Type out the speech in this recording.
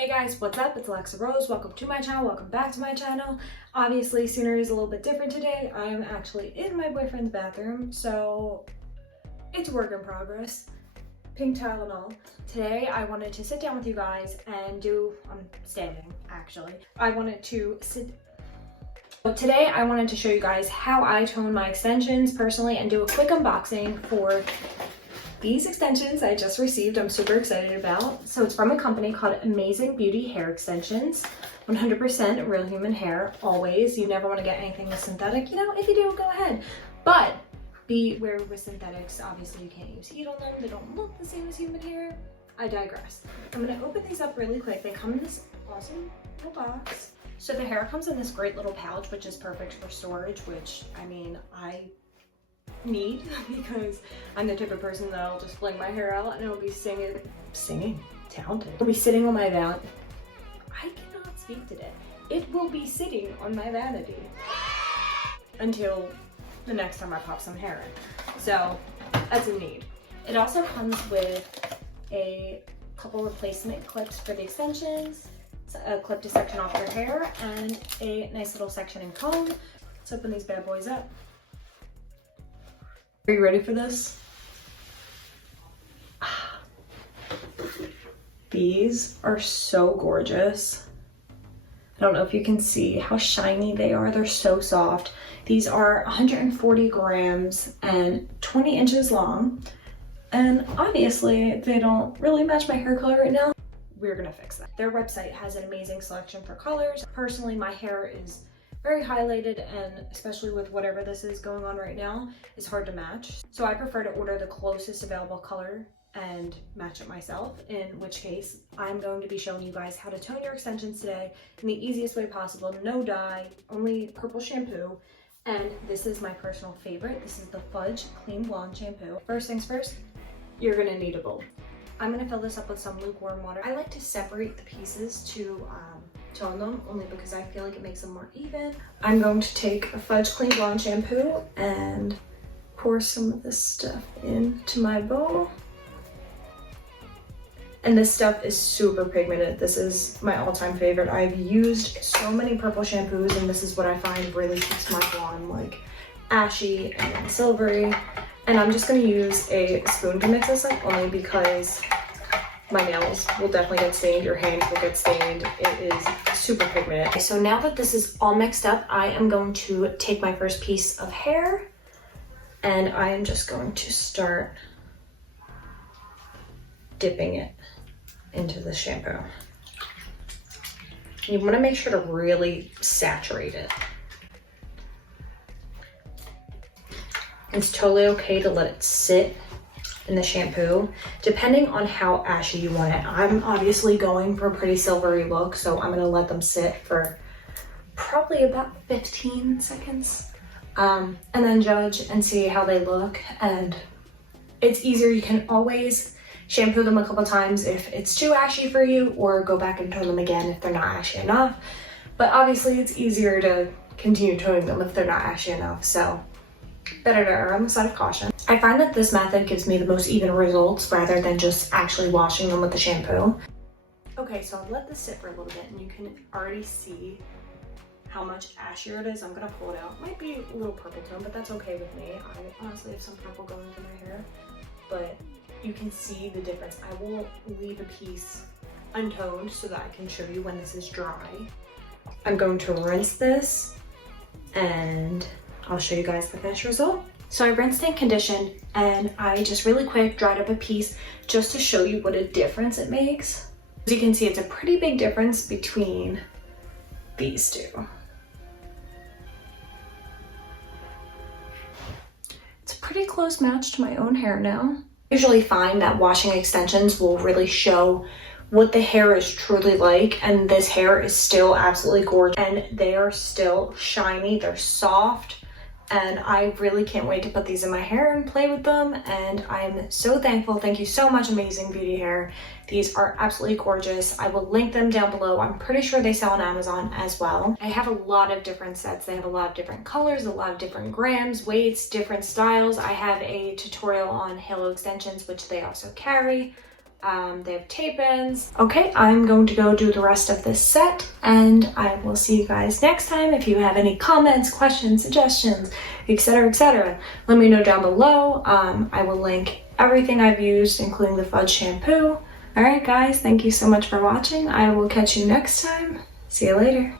Hey guys, what's up? It's Alexa Rose. Welcome to my channel. Welcome back to my channel. Obviously, scenery is a little bit different today. I'm actually in my boyfriend's bathroom, so it's a work in progress. Pink towel and all. Today, I wanted to sit down with you guys and I'm standing, actually. Today, I wanted to show you guys how I tone my extensions personally and do a quick unboxing for these extensions I just received. I'm super excited about. So it's from a company called AmazingBeautyHairExtensions. 100% real human hair, always. You never want to get anything synthetic. You know, if you do, go ahead. But beware with synthetics. Obviously, you can't use heat on them. They don't look the same as human hair. I digress. I'm going to open these up really quick. They come in this awesome little box. So the hair comes in this great little pouch, which is perfect for storage, which, I mean, I need because I'm the type of person that'll just fling my hair out and it'll be talented. It'll be sitting on my vanity. I cannot speak today. It will be sitting on my vanity until the next time I pop some hair in. So that's a need. It also comes with a couple replacement clips for the extensions, a clip to section off your hair, and a nice little section and comb. Let's open these bad boys up. Are you ready for this? These are so gorgeous. I don't know if you can see how shiny they are. They're so soft. These are 140 grams and 20 inches long. And obviously they don't really match my hair color right now. We're gonna fix that. Their website has an amazing selection for colors. Personally, my hair is very highlighted, and especially with whatever this is going on right now, it's hard to match. So I prefer to order the closest available color and match it myself, in which case I'm going to be showing you guys how to tone your extensions today in the easiest way possible. No dye, only purple shampoo. And this is my personal favorite. This is the Fudge Clean Blonde Shampoo. First things first, you're gonna need a bowl. I'm gonna fill this up with some lukewarm water. I like to separate the pieces to tone them, only because I feel like it makes them more even. I'm going to take a Fudge Clean Blonde shampoo and pour some of this stuff into my bowl. And this stuff is super pigmented. This is my all-time favorite. I've used so many purple shampoos, and this is what I find really keeps my blonde like ashy and silvery. And I'm just gonna use a spoon to mix this up, only because my nails will definitely get stained, your hands will get stained. It is super pigmented. Okay, so now that this is all mixed up, I am going to take my first piece of hair and I am just going to start dipping it into the shampoo. You want to make sure to really saturate it. It's totally okay to let it sit in the shampoo, depending on how ashy you want it. I'm obviously going for a pretty silvery look, so I'm gonna let them sit for probably about 15 seconds. And then judge and see how they look. And it's easier, you can always shampoo them a couple times if it's too ashy for you, or go back and tone them again if they're not ashy enough. But obviously it's easier to continue toning them if they're not ashy enough, so better to err on the side of caution. I find that this method gives me the most even results rather than just actually washing them with the shampoo. Okay, so I've let this sit for a little bit and you can already see how much ashier it is. I'm gonna pull it out. Might be a little purple tone, but that's okay with me. I honestly have some purple going through my hair, but you can see the difference. I will leave a piece untoned so that I can show you when this is dry. I'm going to rinse this and I'll show you guys the finished result. So I rinsed and conditioned, and I just really quick dried up a piece just to show you what a difference it makes. As you can see, it's a pretty big difference between these two. It's a pretty close match to my own hair now. I usually find that washing extensions will really show what the hair is truly like, and this hair is still absolutely gorgeous, and they are still shiny, they're soft. And I really can't wait to put these in my hair and play with them. And I'm so thankful. Thank you so much, Amazing Beauty Hair. These are absolutely gorgeous. I will link them down below. I'm pretty sure they sell on Amazon as well. I have a lot of different sets. They have a lot of different colors, a lot of different grams, weights, different styles. I have a tutorial on halo extensions, which they also carry. They have tape-ins. Okay, I'm going to go do the rest of this set, and I will see you guys next time. If you have any comments, questions, suggestions, etc., let me know down below. I will link everything I've used, including the Fudge shampoo. Alright guys, thank you so much for watching. I will catch you next time. See you later.